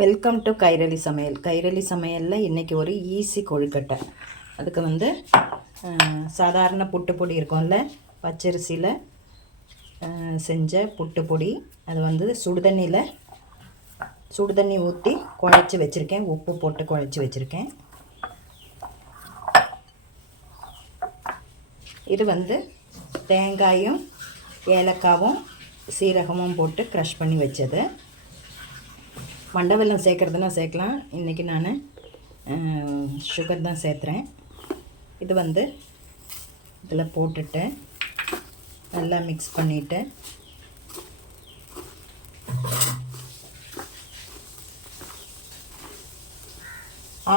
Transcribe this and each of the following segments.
Welcome to Kairali சமையல் கைரளி சமையலில் இன்றைக்கி ஒரு ஈஸி கொழுக்கட்டை. அதுக்கு வந்து சாதாரண புட்டு பொடி இருக்கும்ல பச்சரிசியில் செஞ்ச புட்டு பொடி. அது வந்து சுடுதண்ணியில் சுடுதண்ணி ஊற்றி குழச்சி வச்சுருக்கேன். உப்பு போட்டு குழச்சி வச்சுருக்கேன். இது வந்து தேங்காயும் ஏலக்காவும் சீரகமும் போட்டு க்ரஷ் பண்ணி வச்சது. மண்டை வெல்லம் சேர்க்குறதுனா சேர்க்கலாம். இன்றைக்கி நான் சுகர் தான் சேர்த்துறேன். இது வந்து இதில் போட்டுட்டு நல்லா மிக்ஸ் பண்ணிவிட்டு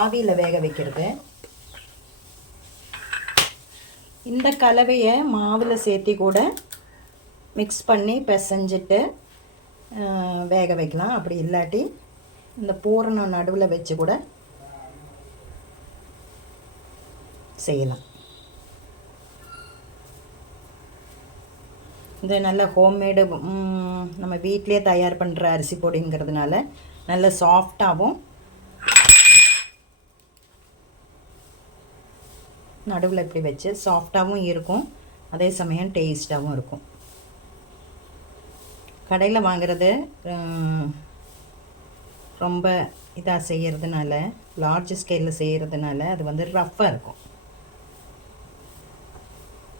ஆவியில் வேக வைக்கிறது. இந்த கலவையை மாவில் சேர்த்தி கூட மிக்ஸ் பண்ணி பிசைஞ்சிட்டு வேக வைக்கலாம். அப்படி இல்லாட்டி இந்த பூரணம் நடுவில் வச்சு கூட செய்யலாம். இது நல்ல ஹோம்மேடு நம்ம வீட்டிலே தயார் பண்ணுற அரிசி பொடிங்கிறதுனால நல்ல சாஃப்டாகவும் நடுவில் இப்படி வச்சு சாஃப்டாகவும் இருக்கும். அதே சமயம் டேஸ்ட்டாகவும் இருக்கும். கடையில் வாங்குறது ரொம்ப இதாக செய்கிறதுனால லார்ஜ் ஸ்கேலில் செய்கிறதுனால அது வந்து ரஃப்பாக இருக்கும்.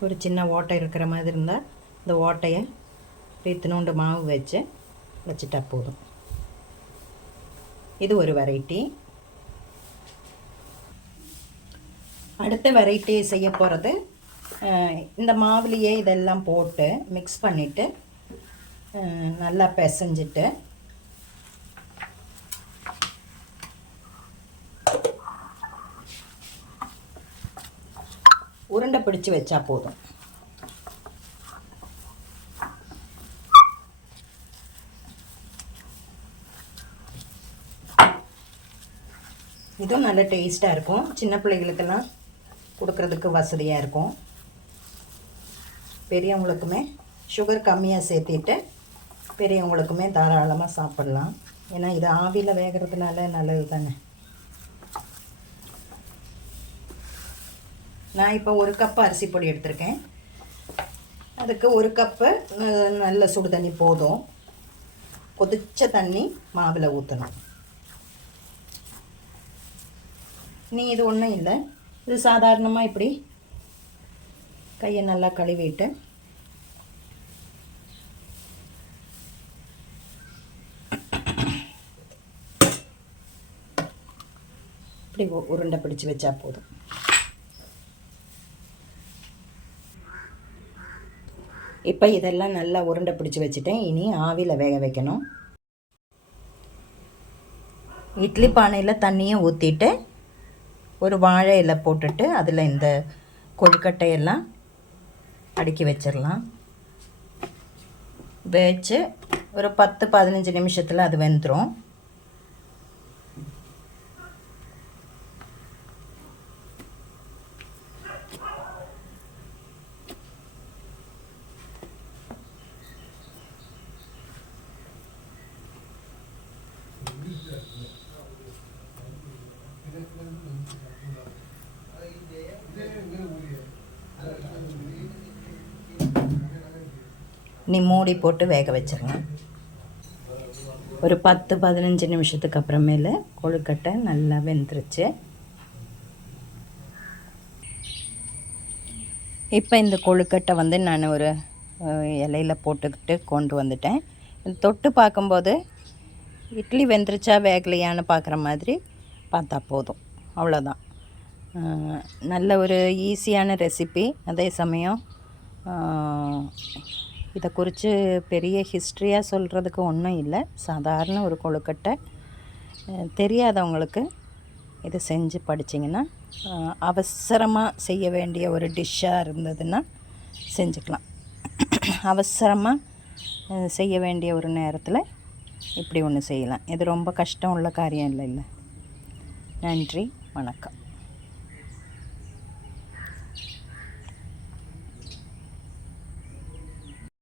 ஒரு சின்ன ஓட்டை இருக்கிற மாதிரி இருந்தால் இந்த ஓட்டையை இத்தினோண்டு மாவு வச்சு வச்சுட்டா போதும். இது ஒரு வெரைட்டி அடுத்த வெரைட்டி செய்ய போகிறது இந்த மாவுலேயே இதெல்லாம் போட்டு மிக்ஸ் பண்ணிவிட்டு நல்லா பிசைஞ்சிட்டு உருண்டை பிடிச்சி வச்சா போதும். இதுவும் நல்ல டேஸ்ட்டாக இருக்கும். சின்ன பிள்ளைகளுக்கெல்லாம் கொடுக்கறதுக்கு வசதியாக இருக்கும். பெரியவங்களுக்குமே சுகர் கம்மியாக சேர்த்திட்டு பெரியவங்களுக்குமே தாராளமாக சாப்பிடலாம். ஏன்னா இது ஆவியில் வேகிறதுனால நல்லது தானே நான் இப்போ ஒரு கப் அரிசி பொடி எடுத்திருக்கேன். அதுக்கு ஒரு கப்பு நல்ல சுடு தண்ணி போதும். கொதிச்ச தண்ணி மாவில் ஊற்றணும் நீ இது ஒன்றும் இல்லை. இது சாதாரணமாக இப்படி கையை நல்லா கழுவிட்டு இப்படி உ- உருண்டை பிடிச்சு வச்சா போதும். இப்போ இதெல்லாம் நல்லா உருண்டை பிடிச்சி வச்சுட்டேன். இனி ஆவியில் வேக வைக்கணும். இட்லி பானையில் தண்ணியை ஊற்றிட்டு ஒரு வாழை இலை போட்டுட்டு அதில் இந்த கொழுக்கட்டையெல்லாம் அடுக்கி வச்சிடலாம். வச்சு ஒரு பத்து பதினஞ்சு நிமிஷத்தில் அது வெந்துடும் நீ மூடி போட்டு வேக வச்சிடலாம் ஒரு பத்து பதினஞ்சு நிமிஷத்துக்கு அப்புறமேல கொழுக்கட்டை நல்லா வெந்துருச்சு. இப்போ இந்த கொழுக்கட்டை வந்து நான் ஒரு இலையில் இலையில போட்டுக்கிட்டு கொண்டு வந்துட்டேன். தொட்டு பார்க்கும்போது இட்லி வெந்துருச்சா வேகலையான்னு பார்க்குற மாதிரி பார்த்தா போதும். அவ்வளோதான் நல்ல ஒரு ஈஸியான ரெசிபி. அதே சமயம் இதை குறித்து பெரிய ஹிஸ்ட்ரியாக சொல்கிறதுக்கு ஒன்றும் இல்லை. சாதாரண ஒரு கொழுக்கட்டை. தெரியாதவங்களுக்கு இது செஞ்சு படிச்சிங்கன்னா அவசரமாக செய்ய வேண்டிய ஒரு டிஷ்ஷாக இருந்ததுன்னா செஞ்சுக்கலாம். அவசரமாக செய்ய வேண்டிய ஒரு நேரத்தில் இப்படி ஒன்று செய்யலாம். இது ரொம்ப கஷ்டம் உள்ள காரியம் இல்லை இல்லை நன்றி வணக்கம்.